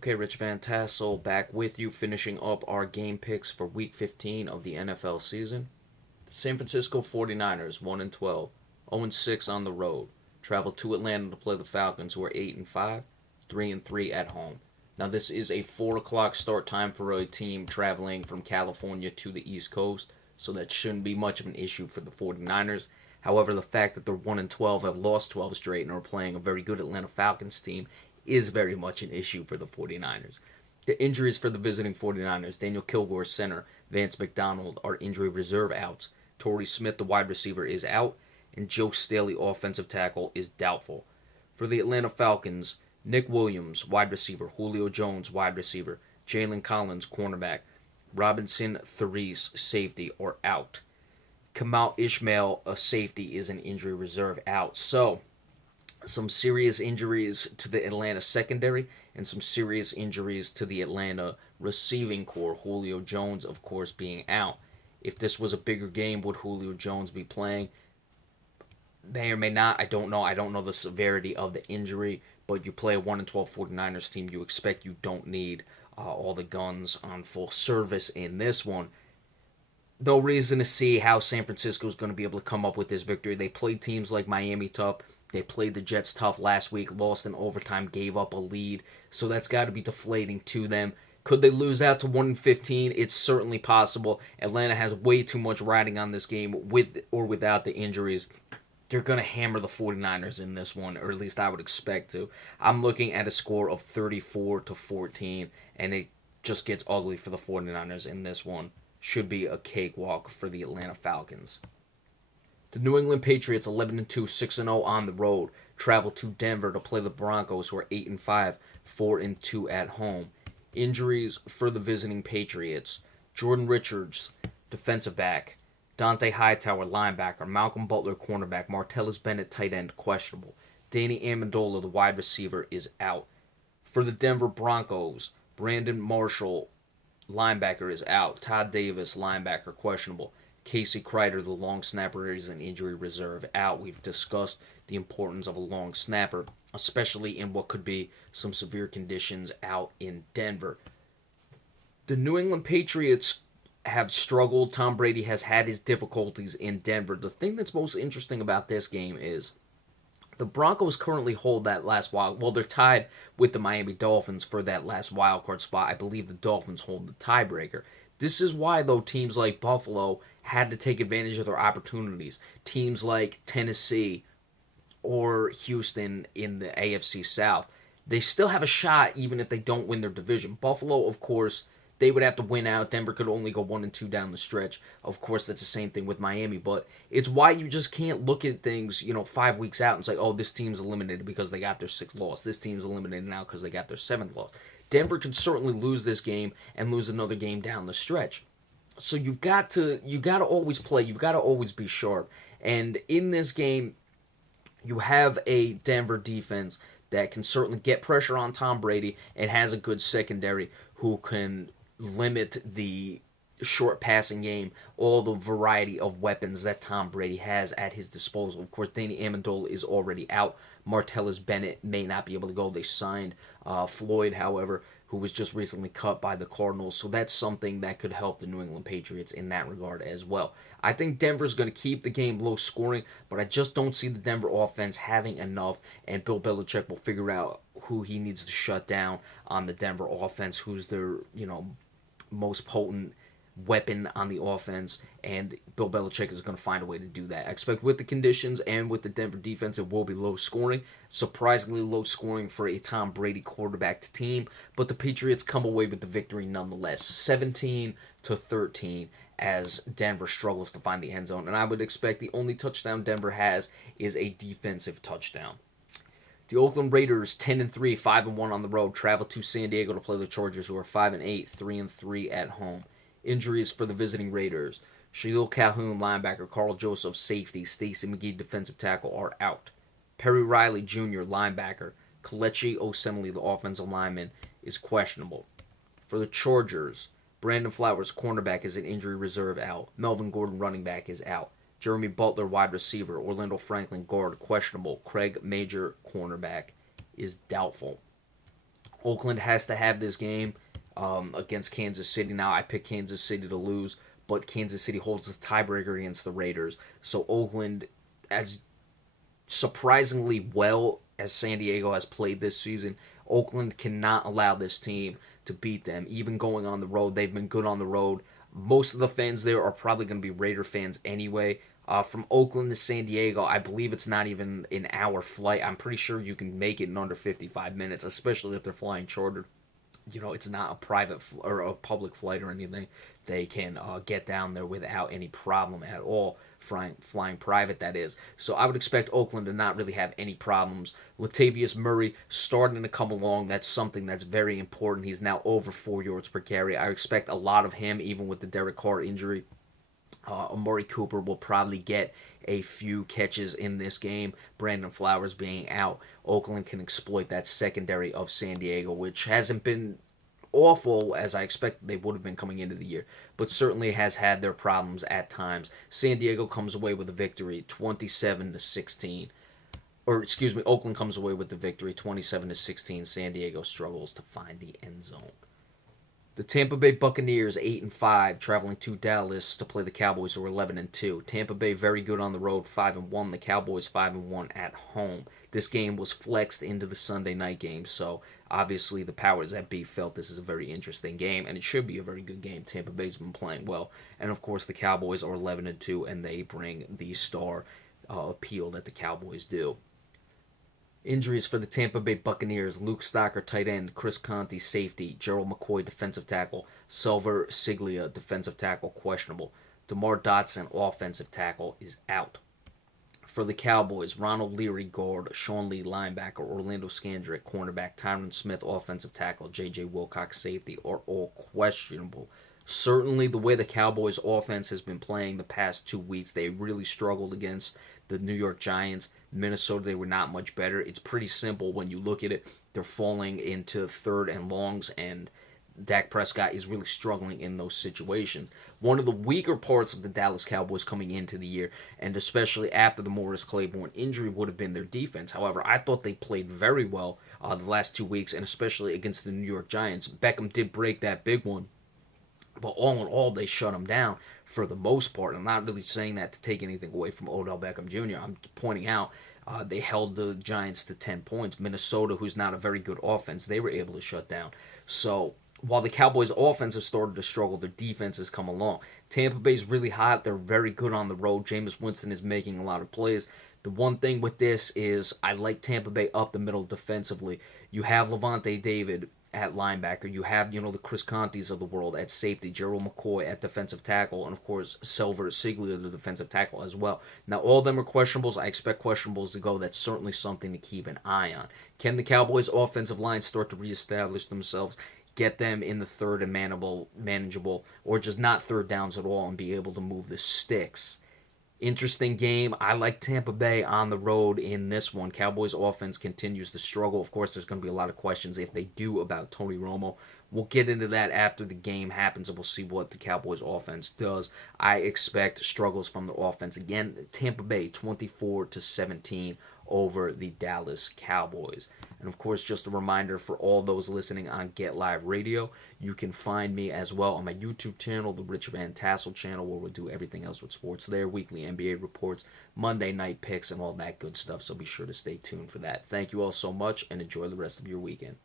Okay, Rich Van Tassel back with you, finishing up our game picks for Week 15 of the NFL season. The San Francisco 49ers, 1 and 12, 0 and 6 on the road. Travel to Atlanta to play the Falcons, who are 8 and 5, 3 and 3 at home. Now, this is a 4 o'clock start time for a team traveling from California to the East Coast, so that shouldn't be much of an issue for the 49ers. However, the fact that they're 1 and 12, have lost 12 straight, and are playing a very good Atlanta Falcons team is very much an issue for the 49ers. The injuries for the visiting 49ers: Daniel Kilgore, center; Vance McDonald are injury reserve outs. Torrey Smith, the wide receiver, is out, and Joe Staley, offensive tackle, is doubtful. For the Atlanta Falcons, Nick Williams, wide receiver; Julio Jones, wide receiver; Jalen Collins, cornerback; Robinson Therese, safety, are out. Kamal Ishmael, a safety, is an injury reserve out. So, some serious injuries to the Atlanta secondary and some serious injuries to the Atlanta receiving corps. Julio Jones, of course, being out. If this was a bigger game, would Julio Jones be playing? May or may not. I don't know. I don't know the severity of the injury, but you play a 1 and 12 49ers team, you expect you don't need all the guns on full service in this one. No reason to see how San Francisco is going to be able to come up with this victory. They played teams like Miami tough. They played the Jets tough last week, lost in overtime, gave up a lead. So that's got to be deflating to them. Could they lose out to 1 and 15? It's certainly possible. Atlanta has way too much riding on this game with or without the injuries. They're going to hammer the 49ers in this one, or at least I would expect to. I'm looking at a score of 34-14, and it just gets ugly for the 49ers in this one. Should be a cakewalk for the Atlanta Falcons. The New England Patriots, 11 and 2, 6 and 0 on the road, travel to Denver to play the Broncos, who are 8 and 5, 4 and 2 at home. Injuries for the visiting Patriots: Jordan Richards, defensive back; Dante Hightower, linebacker; Malcolm Butler, cornerback; Martellus Bennett, tight end, questionable. Danny Amendola, the wide receiver, is out. For the Denver Broncos, Brandon Marshall, linebacker, is out. Todd Davis, linebacker, questionable. Casey Kreider, the long snapper, is an injury reserve out. We've discussed the importance of a long snapper, especially in what could be some severe conditions out in Denver. The New England Patriots have struggled. Tom Brady has had his difficulties in Denver. The thing that's most interesting about this game is the Broncos currently hold that last wild. Well, they're tied with the Miami Dolphins for that last wild card spot. I believe the Dolphins hold the tiebreaker. This is why, though, teams like Buffalo had to take advantage of their opportunities. Teams like Tennessee or Houston in the AFC South, they still have a shot even if they don't win their division. Buffalo, of course, they would have to win out. Denver could only go 1 and 2 down the stretch. Of course, that's the same thing with Miami, but it's why you just can't look at things, 5 weeks out and say, oh, this team's eliminated because they got their 6th loss. This team's eliminated now because they got their 7th loss. Denver could certainly lose this game and lose another game down the stretch. So you got to always play. You've got to always be sharp. And in this game, you have a Denver defense that can certainly get pressure on Tom Brady and has a good secondary who can limit the short passing game, all the variety of weapons that Tom Brady has at his disposal. Of course, Danny Amendola is already out. Martellus Bennett may not be able to go. They signed Floyd, however, who was just recently cut by the Cardinals, so that's something that could help the New England Patriots in that regard as well. I think Denver's going to keep the game low scoring, but I just don't see the Denver offense having enough, and Bill Belichick will figure out who he needs to shut down on the Denver offense, who's their, most potent weapon on the offense, and Bill Belichick is going to find a way to do that. I expect with the conditions and with the Denver defense, it will be low scoring. Surprisingly low scoring for a Tom Brady quarterbacked team, but the Patriots come away with the victory nonetheless, 17-13, as Denver struggles to find the end zone. And I would expect the only touchdown Denver has is a defensive touchdown. The Oakland Raiders, 10 and 3, 5 and 1 on the road, travel to San Diego to play the Chargers, who are 5 and 8, 3 and 3 at home. Injuries for the visiting Raiders: Shaquille Calhoun, linebacker; Carl Joseph, safety; Stacy McGee, defensive tackle, are out. Perry Riley Jr., linebacker; Kelechi Osemele, the offensive lineman, is questionable. For the Chargers, Brandon Flowers, cornerback, is an injury reserve, out. Melvin Gordon, running back, is out. Jeremy Butler, wide receiver; Orlando Franklin, guard, questionable. Craig Major, cornerback, is doubtful. Oakland has to have this game against Kansas City. Now, I picked Kansas City to lose, but Kansas City holds the tiebreaker against the Raiders. So Oakland, as surprisingly well as San Diego has played this season, Oakland cannot allow this team to beat them. Even going on the road, they've been good on the road. Most of the fans there are probably going to be Raider fans anyway. From Oakland to San Diego, I believe it's not even an hour flight. I'm pretty sure you can make it in under 55 minutes, especially if they're flying chartered. It's not a private or a public flight or anything. They can get down there without any problem at all, flying private, that is. So I would expect Oakland to not really have any problems. Latavius Murray starting to come along. That's something that's very important. He's now over 4 yards per carry. I expect a lot of him, even with the Derek Carr injury. Amari Cooper will probably get a few catches in this game. Brandon Flowers being out, Oakland can exploit that secondary of San Diego, which hasn't been awful as I expected they would have been coming into the year, but certainly has had their problems at times. San Diego comes away with a victory, 27-16. Or excuse me, Oakland comes away with the victory, 27-16. San Diego struggles to find the end zone. The Tampa Bay Buccaneers 8-5, traveling to Dallas to play the Cowboys, who are 11-2. Tampa Bay very good on the road, 5-1. The Cowboys 5-1 at home. This game was flexed into the Sunday night game, so obviously the powers that be felt this is a very interesting game, and it should be a very good game. Tampa Bay's been playing well, and of course the Cowboys are 11-2, and they bring the star appeal that the Cowboys do. Injuries for the Tampa Bay Buccaneers: Luke Stocker, tight end; Chris Conte, safety; Gerald McCoy, defensive tackle; Silver Siglia, defensive tackle, questionable; DeMar Dotson, offensive tackle, is out. For the Cowboys, Ronald Leary, guard; Sean Lee, linebacker; Orlando Scandrick, cornerback; Tyron Smith, offensive tackle; J.J. Wilcox, safety, are all questionable. Certainly, the way the Cowboys' offense has been playing the past 2 weeks, they really struggled against the New York Giants. Minnesota, they were not much better. It's pretty simple when you look at it. They're falling into third and longs, and Dak Prescott is really struggling in those situations. One of the weaker parts of the Dallas Cowboys coming into the year, and especially after the Morris Claiborne injury, would have been their defense. However, I thought they played very well the last 2 weeks, and especially against the New York Giants. Beckham did break that big one, but all in all, they shut him down for the most part. I'm not really saying that to take anything away from Odell Beckham Jr. I'm pointing out they held the Giants to 10 points. Minnesota, who's not a very good offense, they were able to shut down. So while the Cowboys' offense has started to struggle, their defense has come along. Tampa Bay's really hot. They're very good on the road. Jameis Winston is making a lot of plays. The one thing with this is I like Tampa Bay up the middle defensively. You have Levante David at linebacker. You have, the Chris Contes of the world at safety, Gerald McCoy at defensive tackle, and of course, Silver Siglia, the defensive tackle as well. Now, all of them are questionables. I expect questionables to go. That's certainly something to keep an eye on. Can the Cowboys' offensive line start to reestablish themselves, get them in the third and manageable, or just not third downs at all and be able to move the sticks? Interesting game. I like Tampa Bay on the road in this one. Cowboys offense continues to struggle. Of course, there's going to be a lot of questions if they do about Tony Romo. We'll get into that after the game happens, and we'll see what the Cowboys offense does. I expect struggles from the offense. Again, Tampa Bay 24-17 over the Dallas Cowboys. And of course, just a reminder for all those listening on Get Live Radio, you can find me as well on my YouTube channel, the Rich Van Tassel channel, where we'll do everything else with sports there, weekly NBA reports, Monday night picks, and all that good stuff. So be sure to stay tuned for that. Thank you all so much, and enjoy the rest of your weekend.